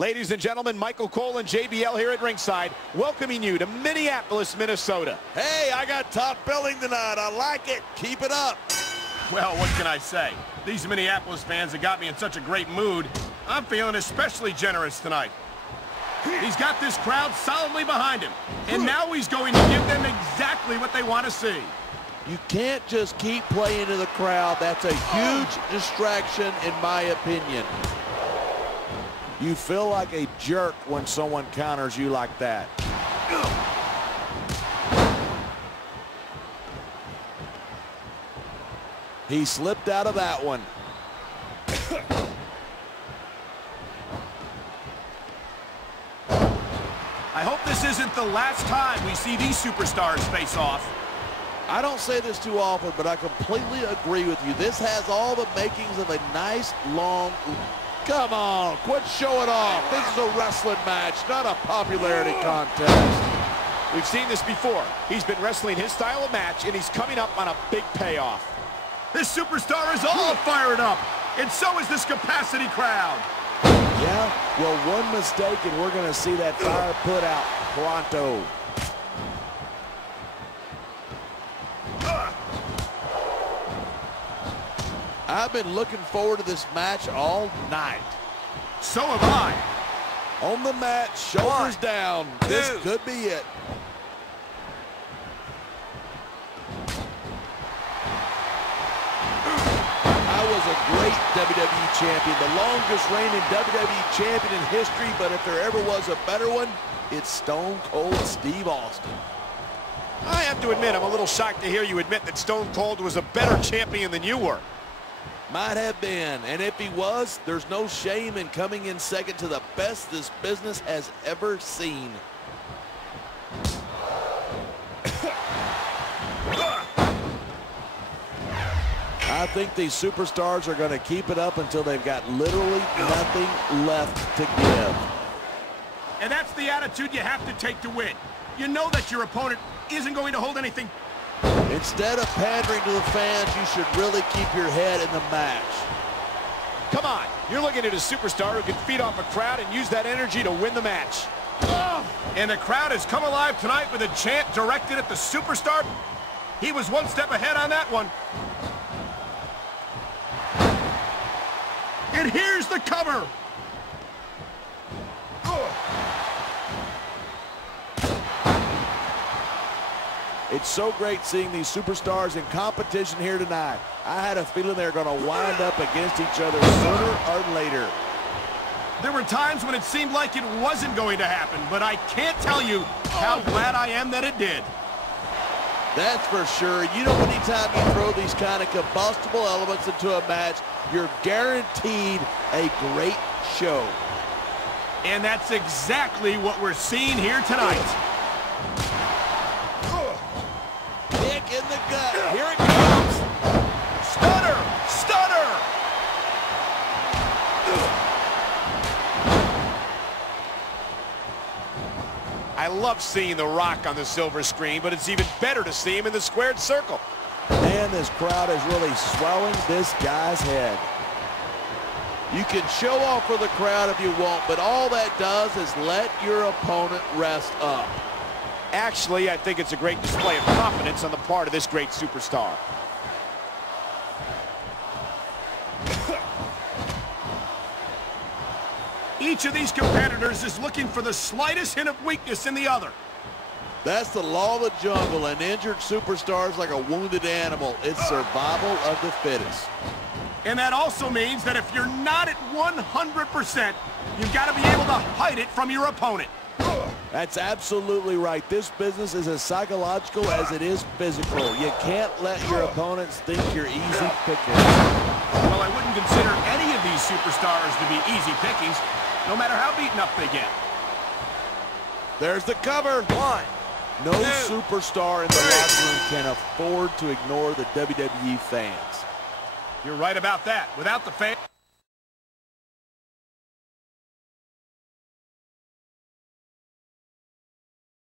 Ladies and gentlemen, Michael Cole and JBL here at ringside, welcoming you to Minneapolis, Minnesota. Hey, I got top billing tonight. I like it. Keep it up. Well, what can I say? These Minneapolis fans have got me in such a great mood. I'm feeling especially generous tonight. He's got this crowd solidly behind him, and now he's going to give them exactly what they want to see. You can't just keep playing to the crowd. That's a huge distraction, in my opinion. You feel like a jerk when someone counters you like that. He slipped out of that one. I hope this isn't the last time we see these superstars face off. I don't say this too often, but I completely agree with you. This has all the makings of a nice, long... Come on, quit showing off. This is a wrestling match, not a popularity contest. We've seen this before. He's been wrestling his style of match, and he's coming up on a big payoff. This superstar is all fired up, and so is this capacity crowd. Yeah, well, one mistake, and we're going to see that fire put out pronto. I've been looking forward to this match all night. So have I. On the mat, shoulders down. This could be it. I was a great WWE champion, the longest reigning WWE champion in history, but if there ever was a better one, it's Stone Cold Steve Austin. I have to admit, I'm a little shocked to hear you admit that Stone Cold was a better champion than you were. Might have been, and if he was, there's no shame in coming in second to the best this business has ever seen. I think these superstars are going to keep it up until they've got literally nothing left to give. And that's the attitude you have to take to win. You know that your opponent isn't going to hold anything. Instead of pandering to the fans, you should really keep your head in the match. Come on, you're looking at a superstar who can feed off a crowd and use that energy to win the match. And the crowd has come alive tonight with a chant directed at the superstar. He was one step ahead on that one. And here's the cover. It's so great seeing these superstars in competition here tonight. I had a feeling they were going to wind up against each other sooner or later. There were times when it seemed like it wasn't going to happen, but I can't tell you how glad I am that it did. That's for sure. You know, anytime you throw these kind of combustible elements into a match, you're guaranteed a great show. And that's exactly what we're seeing here tonight. Kick in the gut. Here it comes. Stunner! Stunner! I love seeing The Rock on the silver screen, but it's even better to see him in the squared circle. Man, this crowd is really swelling this guy's head. You can show off for the crowd if you want, but all that does is let your opponent rest up. Actually, I think it's a great display of confidence on the part of this great superstar. Each of these competitors is looking for the slightest hint of weakness in the other. That's the law of the jungle. An injured superstar is like a wounded animal. It's survival of the fittest. And that also means that if you're not at 100%, you've got to be able to hide it from your opponent. That's absolutely right. This business is as psychological as it is physical. You can't let your opponents think you're easy pickings. Well, I wouldn't consider any of these superstars to be easy pickings, no matter how beaten up they get. There's the cover. One. No superstar in the locker room can afford to ignore the WWE fans. You're right about that. Without the fans...